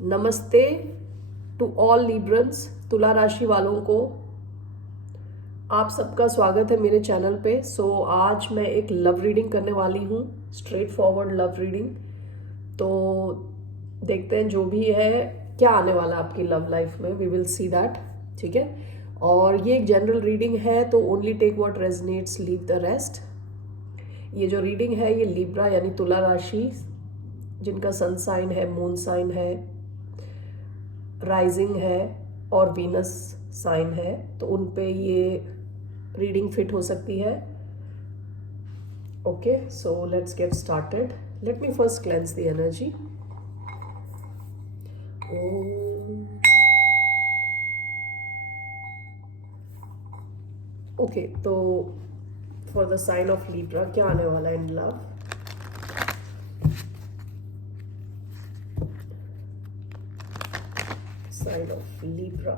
नमस्ते to all Librans, तुला राशि वालों को आप सबका स्वागत है मेरे चैनल पे। आज मैं एक लव रीडिंग करने वाली हूँ, स्ट्रेट फॉरवर्ड लव रीडिंग। तो देखते हैं जो भी है क्या आने वाला है आपकी लव लाइफ में, वी विल सी दैट। ठीक है, और ये एक जनरल रीडिंग है तो only take what resonates, leave the rest. ये जो रीडिंग है ये लिब्रा यानी तुला राशि, जिनका सन साइन है, मून साइन है, राइजिंग है और वीनस साइन है, तो उन पे ये रीडिंग फिट हो सकती है। Okay, so let's get started. Let me first cleanse the energy. Okay, तो for the sign of Libra क्या आने वाला है in love. Sign of Libra,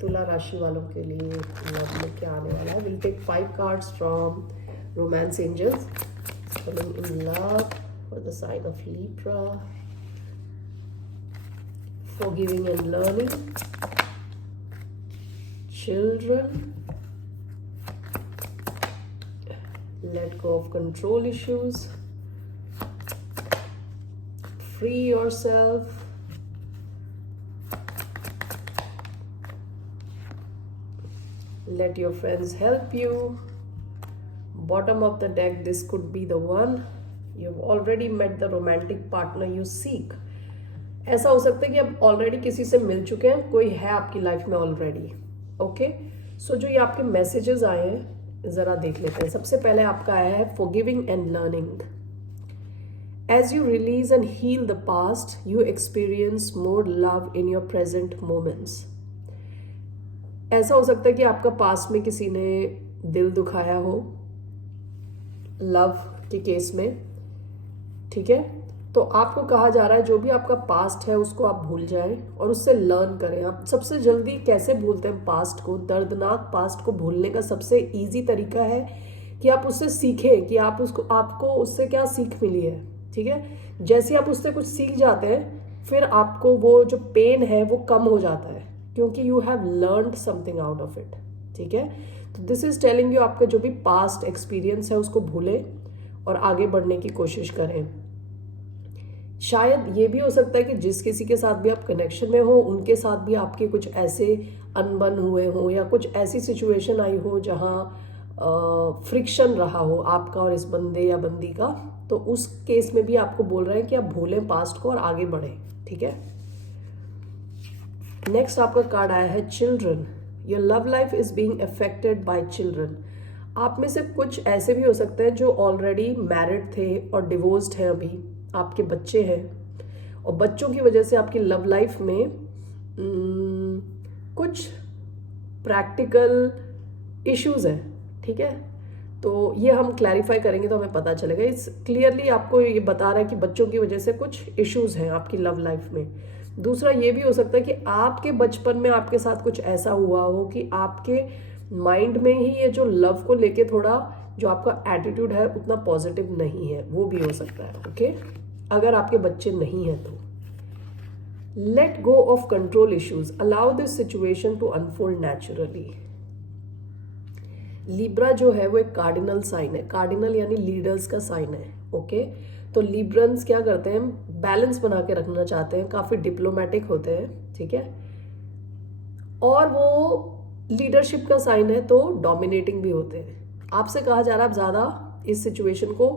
तुला राशि वालों के लिए लव में क्या आने वाला है। Will take 5 cards from romance angels coming in love for the sign of Libra. Forgiving and learning, children, let go of control issues, free yourself, let your friends help you. Bottom of the deck, this could be the one. You've already met the romantic partner you seek. ऐसा हो सकता है कि आप already किसी से मिल चुके हैं, कोई है आपकी लाइफ में ऑलरेडी। ओके, सो जो ये आपके मैसेजेस आए हैं ज़रा देख लेते हैं। सबसे पहले आपका आया है forgiving and learning. As you release and heal the past, you experience more love in your present moments. ऐसा हो सकता है कि आपका पास्ट में किसी ने दिल दुखाया हो लव के केस में। ठीक है, तो आपको कहा जा रहा है जो भी आपका पास्ट है उसको आप भूल जाएं और उससे लर्न करें। आप सबसे जल्दी कैसे भूलते हैं पास्ट को? दर्दनाक पास्ट को भूलने का सबसे इजी तरीका है कि आप उससे सीखें कि आपको उससे क्या सीख मिली है। ठीक है, जैसे आप उससे कुछ सीख जाते हैं फिर आपको वो जो पेन है वो कम हो जाता है, क्योंकि you have learned something out of it. ठीक है, तो दिस इज टेलिंग यू आपका जो भी पास्ट एक्सपीरियंस है उसको भूलें और आगे बढ़ने की कोशिश करें। शायद ये भी हो सकता है कि जिस किसी के साथ भी आप कनेक्शन में हो उनके साथ भी आपके कुछ ऐसे अनबन हुए हो या कुछ ऐसी सिचुएशन आई हो जहाँ फ्रिक्शन रहा हो आपका और इस बंदे या बंदी का, तो उस केस में भी आपको बोल रहे हैं कि आप भूलें पास्ट को और आगे बढ़ें। ठीक है, नेक्स्ट आपका कार्ड आया है children. Your love life is being affected by children. आप में से कुछ ऐसे भी हो सकते हैं जो ऑलरेडी मैरिड थे और डिवोर्स्ड हैं, अभी आपके बच्चे हैं और बच्चों की वजह से आपकी लव लाइफ में कुछ प्रैक्टिकल इश्यूज हैं। ठीक है, तो ये हम क्लैरिफाई करेंगे तो हमें पता चलेगा। इस क्लियरली आपको ये बता रहा है कि बच्चों की वजह से कुछ इश्यूज हैं आपकी लव लाइफ में। दूसरा ये भी हो सकता है कि आपके बचपन में आपके साथ कुछ ऐसा हुआ हो कि आपके माइंड में ही ये जो लव को लेके थोड़ा जो आपका एटीट्यूड है उतना पॉजिटिव नहीं है, वो भी हो सकता है। ओके, अगर आपके बच्चे नहीं हैं तो let go of control issues, allow this situation to unfold naturally. Libra जो है वो एक कार्डिनल साइन है। कार्डिनल यानी लीडर्स का साइन है। ओके, तो लिब्रंस क्या करते हैं, बैलेंस बना के रखना चाहते हैं, काफी डिप्लोमेटिक होते हैं। ठीक है, और वो लीडरशिप का साइन है तो डोमिनेटिंग भी होते हैं। आपसे कहा जा रहा है आप ज़्यादा इस सिचुएशन को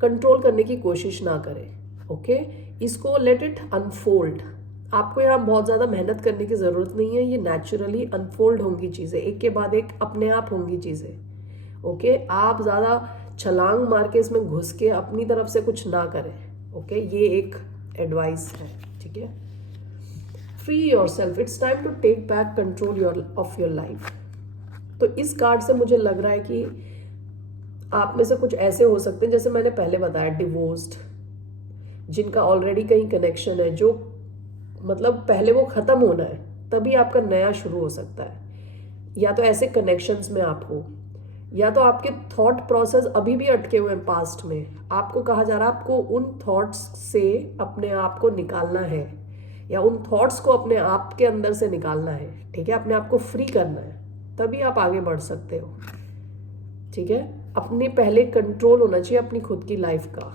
कंट्रोल करने की कोशिश ना करें। ओके, इसको लेट इट अनफोल्ड। आपको यहाँ बहुत ज़्यादा मेहनत करने की ज़रूरत नहीं है, ये नेचुरली अनफोल्ड होंगी चीज़ें, एक के बाद एक अपने आप होंगी चीज़ें। ओके, आप ज़्यादा छलांग मार के इसमें घुस के अपनी तरफ से कुछ ना करें। ओके, ये एक एडवाइस है। ठीक है, free yourself, it's time to take back control of your life. तो इस कार्ड से मुझे लग रहा है कि आप में से कुछ ऐसे हो सकते हैं जैसे मैंने पहले बताया, डिवोर्स्ड, जिनका ऑलरेडी कहीं कनेक्शन है, जो मतलब पहले वो ख़त्म होना है तभी आपका नया शुरू हो सकता है, या तो ऐसे कनेक्शंस में आप हो, या तो आपके थॉट प्रोसेस अभी भी अटके हुए हैं पास्ट में, आपको कहा जा रहा है आपको उन थॉट्स से अपने आप को निकालना है, या उन थॉट्स को अपने आप के अंदर से निकालना है, ठीक है, अपने आप को फ्री करना है, तभी आप आगे बढ़ सकते हो, ठीक है। अपने पहले कंट्रोल होना चाहिए अपनी खुद की लाइफ का।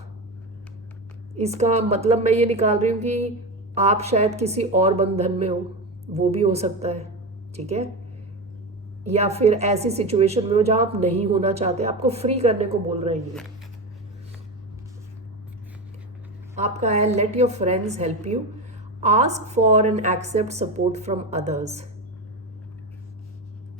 इसका मतलब मैं ये निकाल रही हूँ कि आप शायद किसी और बंधन में हो, वो भी हो सकता है, ठीक है, या फिर ऐसी सिचुएशन में हो जहां आप नहीं होना चाहते, आपको फ्री करने को बोल रहे हैं। आपका है let your friends help you, ask for and accept support from others,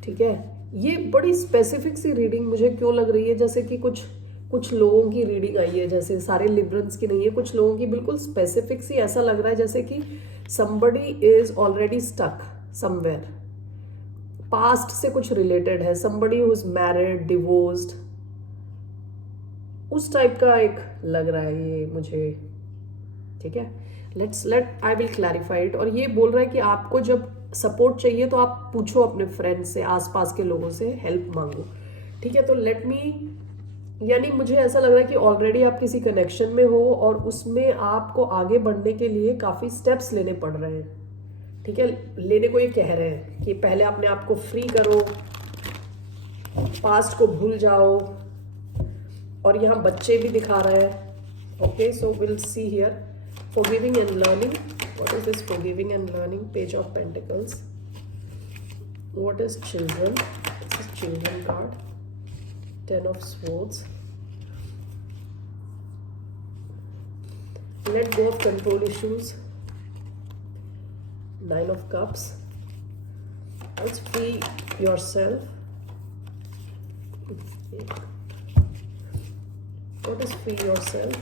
ठीक है। ये बड़ी स्पेसिफिक सी रीडिंग मुझे क्यों लग रही है, जैसे कि कुछ लोगों की रीडिंग आई है, जैसे सारे लिबरल्स की नहीं है, कुछ लोगों की बिल्कुल स्पेसिफिक सी, ऐसा लग रहा है जैसे कि somebody is already stuck somewhere, past से कुछ रिलेटेड है, somebody who is married, divorced, उस टाइप का एक लग रहा है ये मुझे, ठीक है। Let I will clarify it. और ये बोल रहा है कि आपको जब सपोर्ट चाहिए तो आप पूछो अपने फ्रेंड से, आसपास के लोगों से हेल्प मांगो, ठीक है। तो लेट मी, यानी मुझे ऐसा लग रहा है कि ऑलरेडी आप किसी कनेक्शन में हो और उसमें आपको आगे बढ़ने के लिए काफ़ी स्टेप्स लेने पड़ रहे हैं, ठीक है। लेने को ये कह रहे हैं कि पहले अपने आप को फ्री करो, पास्ट को भूल जाओ, और यहाँ बच्चे भी दिखा रहे हैं। Okay, so will see here forgiving and learning. What is this forgiving and learning? Page of Pentacles. What is children? This is children card. Ten of Swords. Let go of control issues. Nine of Cups. Let's free yourself. What is free yourself?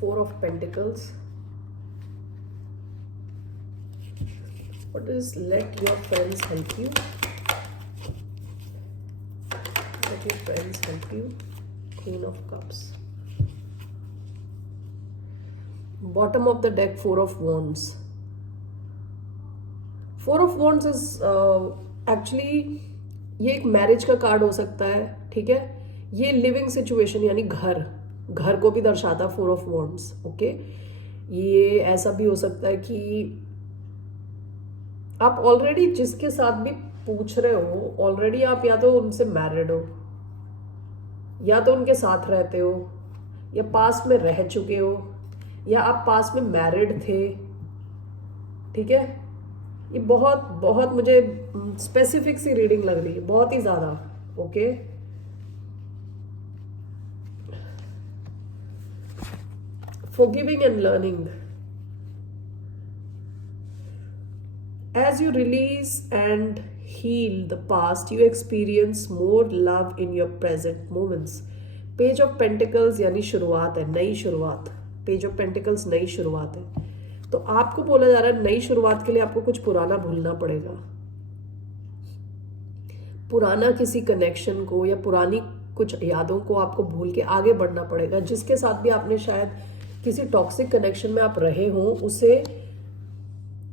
Four of Pentacles. What is let your friends help you? Let your friends help you. Queen of Cups. Bottom of the deck, Four of Wands. Four of Wands is actually ये एक marriage का card हो सकता है, ठीक है। ये living situation यानी घर को भी दर्शाता है फोर ऑफ वॉन्ड्स, ओके। ये ऐसा भी हो सकता है कि आप ऑलरेडी जिसके साथ भी पूछ रहे हो, ऑलरेडी आप या तो उनसे मैरिड हो, या तो उनके साथ रहते हो, या पास्ट में रह चुके हो, या आप पास्ट में मैरिड थे, ठीक है। ये बहुत बहुत मुझे स्पेसिफिक सी रीडिंग लग रही है, बहुत ही ज़्यादा, okay. Forgiving and learning. As you release and heal the past, you experience more love in your present moments. Page of Pentacles यानी शुरुआत है, नई शुरुआत। Page of Pentacles नई शुरुआत है। तो आपको बोला जा रहा है नई शुरुआत के लिए आपको कुछ पुराना भूलना पड़ेगा, पुराना किसी कनेक्शन को या पुरानी कुछ यादों को आपको भूल के आगे बढ़ना पड़ेगा। जिसके साथ भी आपने शायद किसी टॉक्सिक कनेक्शन में आप रहे हो, उसे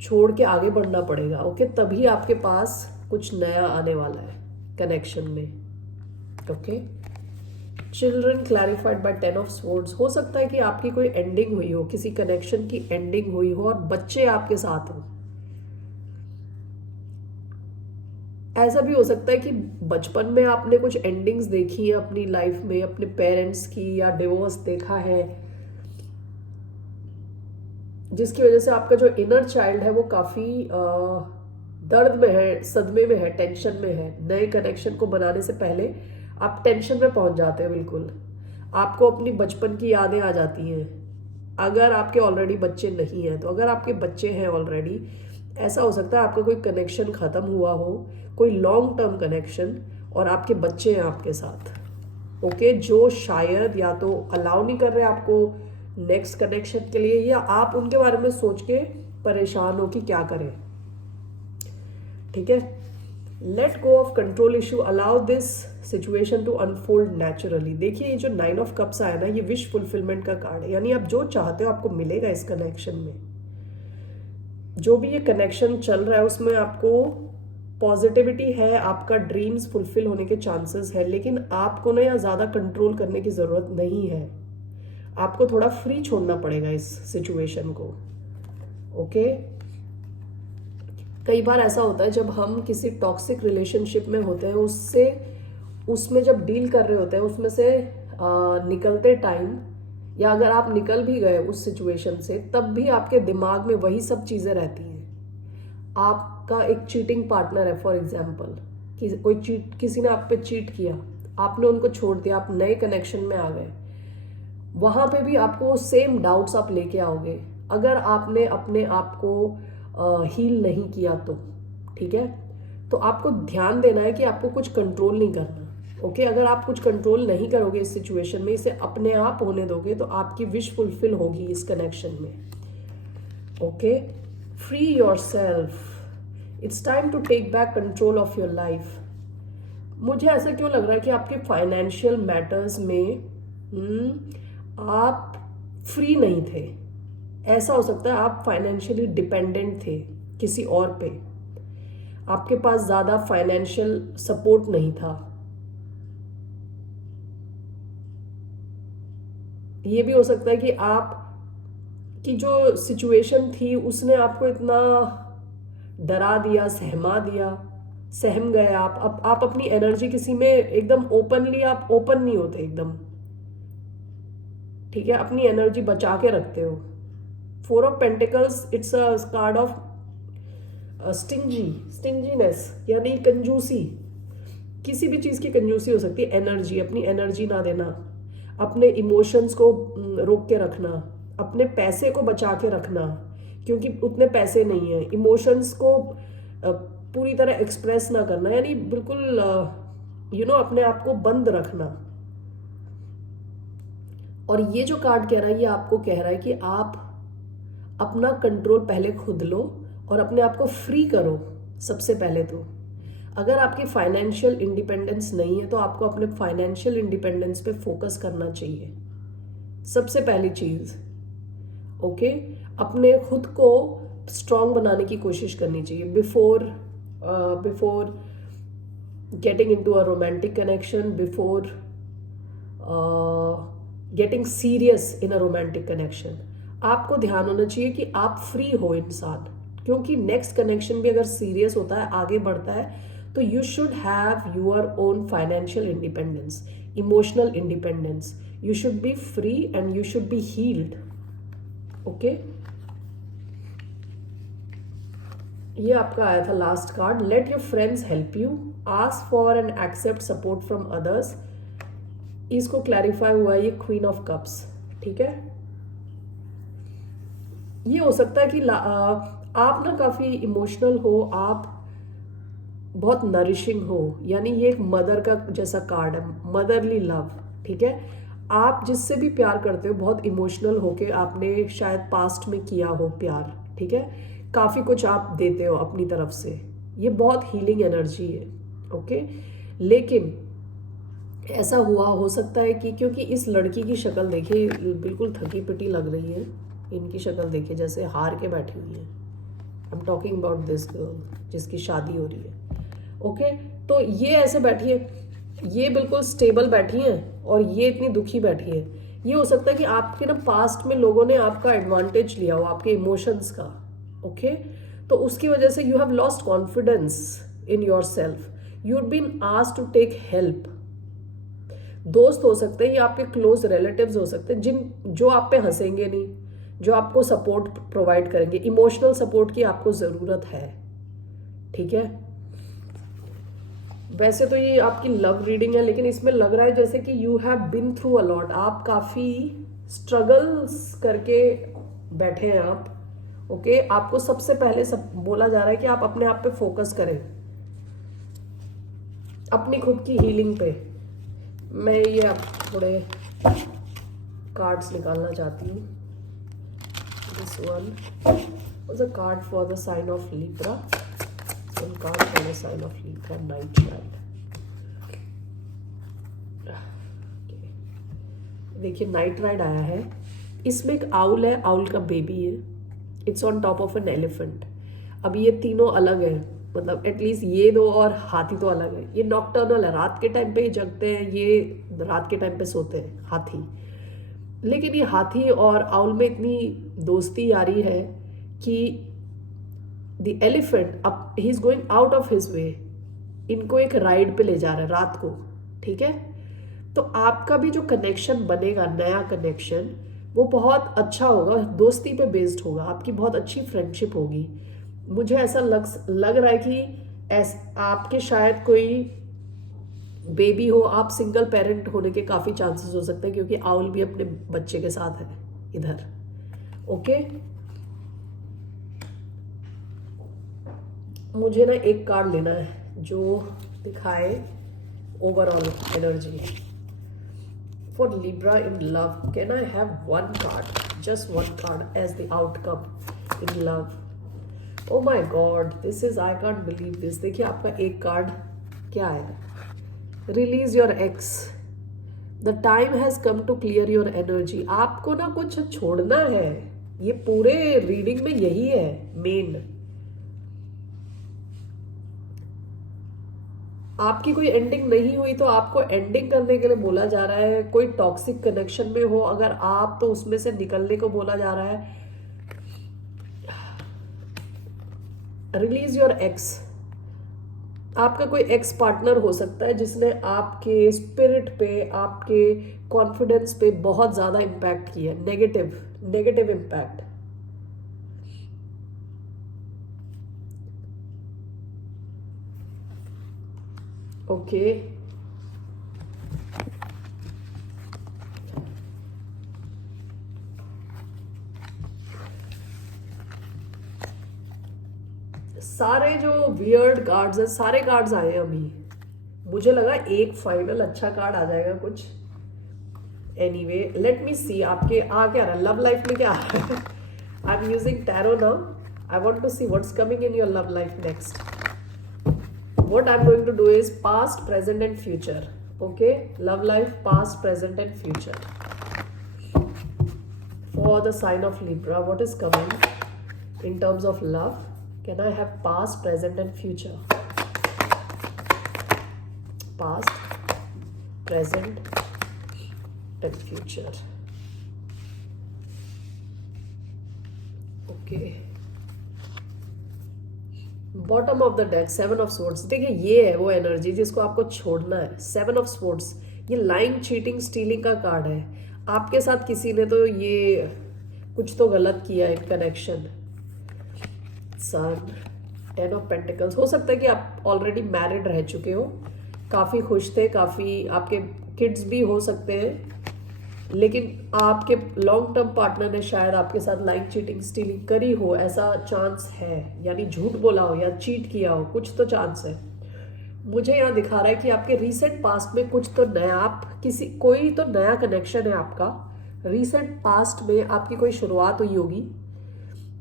छोड़ के आगे बढ़ना पड़ेगा, ओके। तभी आपके पास कुछ नया आने वाला है कनेक्शन में, okay. Children clarified by ten of swords. हो सकता है कि आपकी कोई एंडिंग हुई हो, किसी कनेक्शन की एंडिंग हुई हो और बच्चे आपके साथ हो। ऐसा भी हो सकता है कि बचपन में आपने कुछ एंडिंग्स देखी है अपनी लाइफ में, अपने पेरेंट्स की, या डिवोर्स देखा है, जिसकी वजह से आपका जो इनर चाइल्ड है वो काफ़ी दर्द में है, सदमे में है, टेंशन में है। नए कनेक्शन को बनाने से पहले आप टेंशन में पहुंच जाते हैं, बिल्कुल आपको अपनी बचपन की यादें आ जाती हैं। अगर आपके ऑलरेडी बच्चे नहीं हैं, तो अगर आपके बच्चे हैं ऑलरेडी, ऐसा हो सकता है आपका कोई कनेक्शन ख़त्म हुआ हो, कोई लॉन्ग टर्म कनेक्शन, और आपके बच्चे हैं आपके साथ, ओके, जो शायद या तो अलाउ नहीं कर रहे आपको नेक्स्ट कनेक्शन के लिए, या आप उनके बारे में सोच के परेशान हो कि क्या करें, ठीक है। Let go of control issue, allow this situation to unfold naturally. देखिए ये जो नाइन ऑफ कप्स आया ना, ये विश फुलफिलमेंट का कार्ड है, यानी आप जो चाहते हो आपको मिलेगा इस कनेक्शन में। जो भी ये कनेक्शन चल रहा है उसमें आपको पॉजिटिविटी है, आपका ड्रीम्स फुलफिल होने के चांसेस है, लेकिन आपको ना यहाँ ज़्यादा कंट्रोल करने की ज़रूरत नहीं है। आपको थोड़ा फ्री छोड़ना पड़ेगा इस सिचुएशन को। ओके, कई बार ऐसा होता है जब हम किसी टॉक्सिक रिलेशनशिप में होते हैं, उसमें जब डील कर रहे होते हैं उसमें से निकलते टाइम, या अगर आप निकल भी गए उस सिचुएशन से, तब भी आपके दिमाग में वही सब चीज़ें रहती हैं। आपका एक चीटिंग पार्टनर है फॉर एग्जाम्पल, किसी ने आप पे चीट किया, आपने उनको छोड़ दिया, आप नए कनेक्शन में आ गए, वहां पे भी आपको सेम डाउट्स आप लेके आओगे अगर आपने अपने आप को हील नहीं किया तो। ठीक है, तो आपको ध्यान देना है कि आपको कुछ कंट्रोल नहीं करना। ओके, अगर आप कुछ कंट्रोल नहीं करोगे इस सिचुएशन में, इसे अपने आप होने दोगे, तो आपकी विश फुलफिल होगी इस कनेक्शन में। Okay, free yourself, it's time to take back control of your life. मुझे ऐसा क्यों लग रहा है कि आपके फाइनेंशियल मैटर्स में आप फ्री नहीं थे। ऐसा हो सकता है आप फाइनेंशियली डिपेंडेंट थे किसी और पे, आपके पास ज़्यादा फाइनेंशियल सपोर्ट नहीं था। ये भी हो सकता है कि आप की जो सिचुएशन थी उसने आपको इतना डरा दिया, सहमा दिया, सहम गए आप अपनी एनर्जी किसी में एकदम ओपनली आप ओपन नहीं होते एकदम। ठीक है, अपनी एनर्जी बचा के रखते हो। 4 of pentacles, it's a card of stinginess, यानी कंजूसी। किसी भी चीज़ की कंजूसी हो सकती है। एनर्जी, अपनी एनर्जी ना देना, अपने इमोशंस को रोक के रखना, अपने पैसे को बचा के रखना क्योंकि उतने पैसे नहीं है। इमोशंस को पूरी तरह एक्सप्रेस ना करना, यानी बिल्कुल अपने आप को बंद रखना। और ये जो कार्ड कह रहा है, ये आपको कह रहा है कि आप अपना कंट्रोल पहले खुद लो और अपने आप को फ्री करो सबसे पहले। तो अगर आपकी फाइनेंशियल इंडिपेंडेंस नहीं है तो आपको अपने फाइनेंशियल इंडिपेंडेंस पे फोकस करना चाहिए सबसे पहली चीज़। ओके, अपने खुद को स्ट्रांग बनाने की कोशिश करनी चाहिए before getting into a romantic connection, before getting serious in a romantic connection. आपको ध्यान होना चाहिए कि आप फ्री हो इंसान, क्योंकि नेक्स्ट कनेक्शन भी अगर सीरियस होता है, आगे बढ़ता है, तो you should have your own financial independence, emotional independence. You should be free and you should be healed. Okay, ये आपका आया था last card, let your friends help you, ask for and accept support from others. इसको clarify हुआ है ये queen of cups. ठीक है, ये हो सकता है कि आप ना काफी इमोशनल हो, आप बहुत नरिशिंग हो, यानी ये एक मदर का जैसा कार्ड है, मदरली लव। ठीक है, आप जिससे भी प्यार करते हो बहुत इमोशनल होके आपने शायद पास्ट में किया हो प्यार। ठीक है, काफी कुछ आप देते हो अपनी तरफ से, ये बहुत हीलिंग एनर्जी है। ओके, लेकिन ऐसा हुआ हो सकता है कि क्योंकि इस लड़की की शक्ल देखिए, बिल्कुल थकी पिटी लग रही है, इनकी शक्ल देखिए जैसे हार के बैठी हुई है। I am talking about this girl जिसकी शादी हो रही है। ओके, तो ये ऐसे बैठी है, ये बिल्कुल स्टेबल बैठी है और ये इतनी दुखी बैठी है। ये हो सकता है कि आपके ना पास्ट में लोगों ने आपका एडवांटेज लिया हो, आपके इमोशंस का। ओके, तो उसकी वजह से you have lost confidence in yourself, you have been asked to take help. दोस्त हो सकते हैं या आपके क्लोज रिलेटिव्स हो सकते हैं जो आप पे हंसेंगे नहीं, जो आपको सपोर्ट प्रोवाइड करेंगे। इमोशनल सपोर्ट की आपको ज़रूरत है। ठीक है, वैसे तो ये आपकी लव रीडिंग है, लेकिन इसमें लग रहा है जैसे कि you have been through a lot, आप काफ़ी स्ट्रगल्स करके बैठे हैं आप। ओके, आपको सबसे पहले सब बोला जा रहा है कि आप अपने आप पे फोकस करें, अपनी खुद की हीलिंग पे। मैं ये आप थोड़े कार्ड्स निकालना चाहती हूँ। This one was a card for the sign of Libra, some card for the sign of Libra, Night Ride। देखिए नाइट राइड आया है, इसमें एक आउल है, आउल का बेबी है। It's on top of an elephant. अब ये तीनों अलग है, मतलब एटलीस्ट ये दो और हाथी तो अलग है। ये नॉक्टर्नल है, रात के टाइम पे ही जगते हैं, ये रात के टाइम पे सोते हैं हाथी। लेकिन ये हाथी और आउल में इतनी दोस्ती यारी है कि द एलिफेंट अब he is going out of his way, इनको एक राइड पे ले जा रहा है रात को, ठीक है। तो आपका भी जो कनेक्शन बनेगा, नया कनेक्शन, वो बहुत अच्छा होगा, दोस्ती पे बेस्ड होगा, आपकी बहुत अच्छी फ्रेंडशिप होगी। मुझे ऐसा लग रहा है कि आपके शायद कोई बेबी हो, आप सिंगल पेरेंट होने के काफ़ी चांसेस हो सकते हैं, क्योंकि आउल भी अपने बच्चे के साथ है इधर। ओके, मुझे ना एक कार्ड लेना है जो दिखाए overall energy for Libra in love. Can I have one card, just one card as the outcome in love? Oh my God, this is, I can't believe this. देखिए आपका एक कार्ड क्या है, Release your ex. The time has come to clear your energy. आपको ना कुछ छोड़ना है, ये पूरे रीडिंग में यही है मेन। आपकी कोई एंडिंग नहीं हुई तो आपको एंडिंग करने के लिए बोला जा रहा है। कोई टॉक्सिक कनेक्शन में हो अगर आप, तो उसमें से निकलने को बोला जा रहा है। Release your x. आपका कोई एक्स पार्टनर हो सकता है जिसने आपके स्पिरिट पे, आपके कॉन्फिडेंस पे बहुत ज्यादा इम्पैक्ट किया, नेगेटिव इम्पैक्ट। ओके, सारे जो वियर्ड कार्ड्स हैं, सारे कार्ड्स आए हैं अभी। मुझे लगा एक फाइनल अच्छा कार्ड आ जाएगा कुछ। एनीवे, लेट मी सी आपके आ क्या रहा है, लव लाइफ में क्या आ रहा है। I am using tarot now. I want to see what's coming in your love life next. What I'm going to do is past, present and future. Okay, love life, past, present and future. For the sign of Libra, what is coming in terms of love? Can I have past, present and future? Past, present and future. Okay. Bottom of the deck, 7 of swords. देखिए ये है वो energy जिसको आपको छोड़ना है। 7 of swords, ये lying, cheating, stealing का कार्ड है। आपके साथ किसी ने तो ये कुछ तो गलत किया in connection. Sun, 10 of pentacles. हो सकता है कि आप ऑलरेडी मैरिड रह चुके हो, काफ़ी खुश थे, काफ़ी आपके किड्स भी हो सकते हैं, लेकिन आपके लॉन्ग टर्म पार्टनर ने शायद आपके साथ लाइक, चीटिंग, स्टीलिंग करी हो, ऐसा चांस है। यानी झूठ बोला हो या चीट किया हो, कुछ तो चांस है। मुझे यहाँ दिखा रहा है कि आपके रीसेंट पास्ट में कुछ तो नया, आप किसी, कोई तो नया कनेक्शन है आपका। रीसेंट पास्ट में आपकी कोई शुरुआत हुई होगी,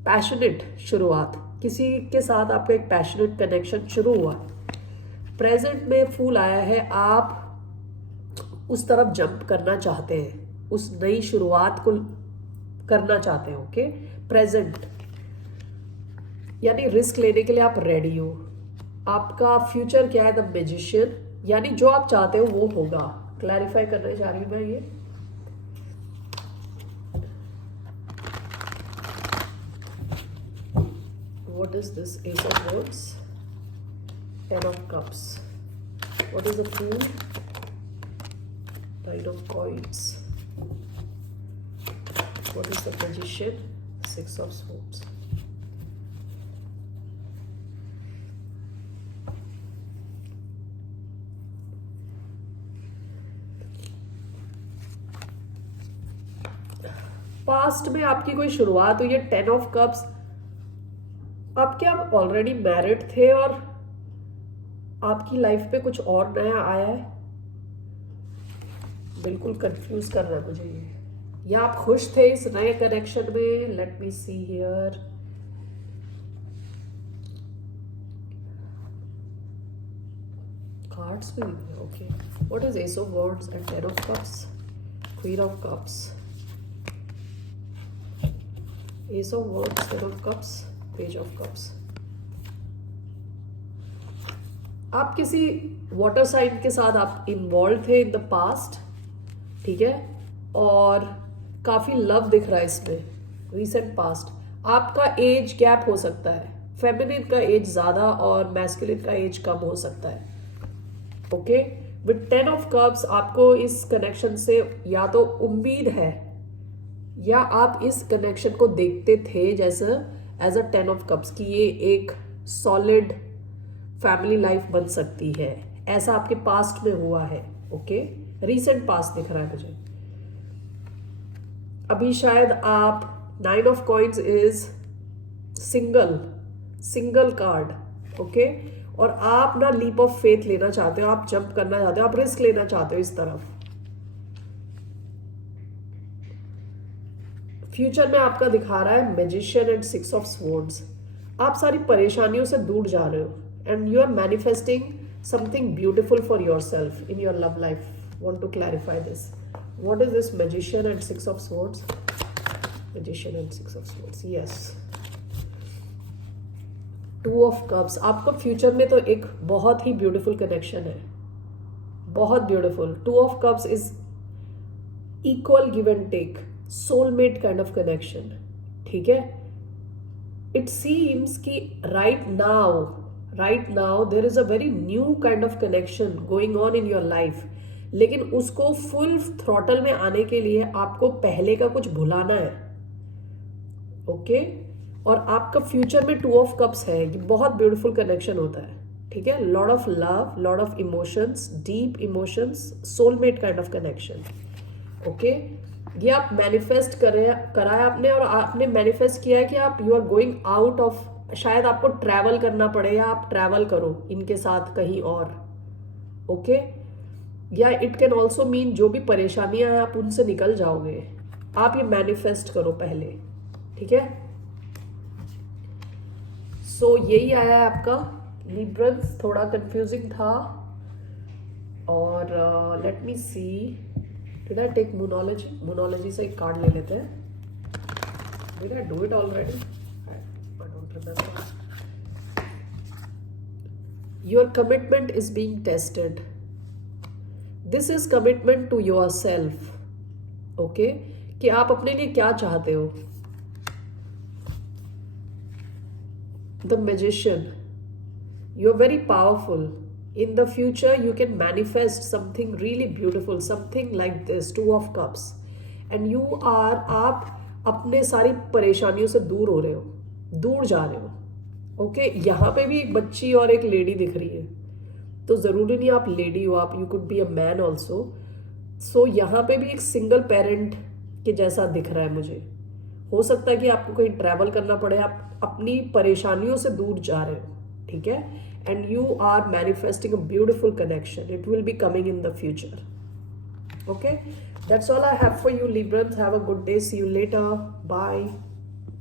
पैशनेट शुरुआत, किसी के साथ आपका एक पैशनेट कनेक्शन शुरू हुआ। प्रेजेंट में फूल आया है, आप उस तरफ जंप करना चाहते हैं, उस नई शुरुआत को करना चाहते हैं। ओके, प्रेजेंट यानी रिस्क लेने के लिए आप रेडी हो। आपका फ्यूचर क्या है, द मैजिशियन, यानी जो आप चाहते हो वो होगा। क्लैरिफाई करना चाह रही हूं मैं ये। What is this, ace of wands, 10 of cups. What is the fool, 9 of coins. What is the magician, 6 of swords. Past में आपकी कोई शुरुआत हुई है, 10 ऑफ कप्स। आप क्या ऑलरेडी मैरिड थे और आपकी लाइफ पे कुछ और नया आया है? बिल्कुल कंफ्यूज कर रहा है मुझे ये। या आप खुश थे इस नए कनेक्शन में? Let me see here. Cards भी okay. What is ace of wands and 10 of cups, queen of cups. Ace of Wands, Ten of Cups, Page of Cups. आप किसी वाटर साइन के साथ आप इन्वॉल्व थे इन द पास्ट, ठीक है, और काफ़ी लव दिख रहा है इसमें रिसेंट पास्ट. आपका एज गैप हो सकता है, फेमिनिन का एज ज़्यादा और मैस्कुलिन का एज कम हो सकता है. ओके, विद 10 ऑफ कप्स आपको इस कनेक्शन से या तो उम्मीद है या आप इस कनेक्शन को देखते थे जैसे एज अ 10 ऑफ कप्स कि ये एक सॉलिड फैमिली लाइफ बन सकती है. ऐसा आपके पास्ट में हुआ है. ओके, रीसेंट पास्ट दिख रहा है मुझे. अभी शायद आप 9 of coins is single card. Okay, और आप ना लीप ऑफ फेथ लेना चाहते हो, आप जंप करना चाहते हो, आप रिस्क लेना चाहते हो इस तरफ. फ्यूचर में आपका दिखा रहा है मैजिशियन एंड 6 ऑफ स्वॉर्ड्स. आप सारी परेशानियों से दूर जा रहे हो and you are manifesting something beautiful for yourself in your love life. Want to clarify this. What is this magician and 6 of swords? Magician and 6 of swords, yes. 2 of cups. आपका future में तो एक बहुत ही beautiful connection है, बहुत beautiful. 2 of cups is equal give and take, soulmate kind of connection. ठीक है, इट सीम्स कि right now there is a very new kind of connection going on in your life. लेकिन उसको full throttle में आने के लिए आपको पहले का कुछ भुलाना है. ओके, और आपका फ्यूचर में 2 ऑफ कप्स है. ये बहुत ब्यूटीफुल कनेक्शन होता है. ठीक है, lot of love, lot of emotions, deep emotions, soulmate kind of connection. Okay, ये आप मैनिफेस्ट करा है आपने, और आपने मैनिफेस्ट किया है कि आप you are going out of, शायद आपको ट्रैवल करना पड़े या आप ट्रैवल करो इनके साथ कहीं और. ओके, या इट कैन ऑल्सो मीन जो भी परेशानियां हैं आप उनसे निकल जाओगे. आप ये मैनिफेस्ट करो पहले. ठीक है, सो यही आया है आपका लिब्रंस. थोड़ा कंफ्यूजिंग था. और let me see, did I take मोनोलॉजी से एक कार्ड ले लेते हैं. Did I do it already? I don't remember. Your commitment is being tested. This is commitment to your self. Okay, कि आप अपने लिए क्या चाहते हो. The magician, you are very powerful. In the future, you can manifest something really beautiful, something like this, 2 of cups. And you are, आप अपने सारी परेशानियों से दूर हो रहे हो, दूर जा रहे हो. ओके, यहाँ पे भी एक बच्ची और एक लेडी दिख रही है. तो ज़रूरी नहीं आप लेडी हो, आप you could be a man also. So यहाँ पे भी एक सिंगल पेरेंट के जैसा दिख रहा है मुझे. हो सकता है कि आपको कहीं ट्रैवल करना पड़े, आप अपनी परेशानियों से दूर जा रहे हो. ठीक है, and you are manifesting a beautiful connection. It will be coming in the future. Okay, that's all I have for you, Librans. Have a good day. See you later. Bye.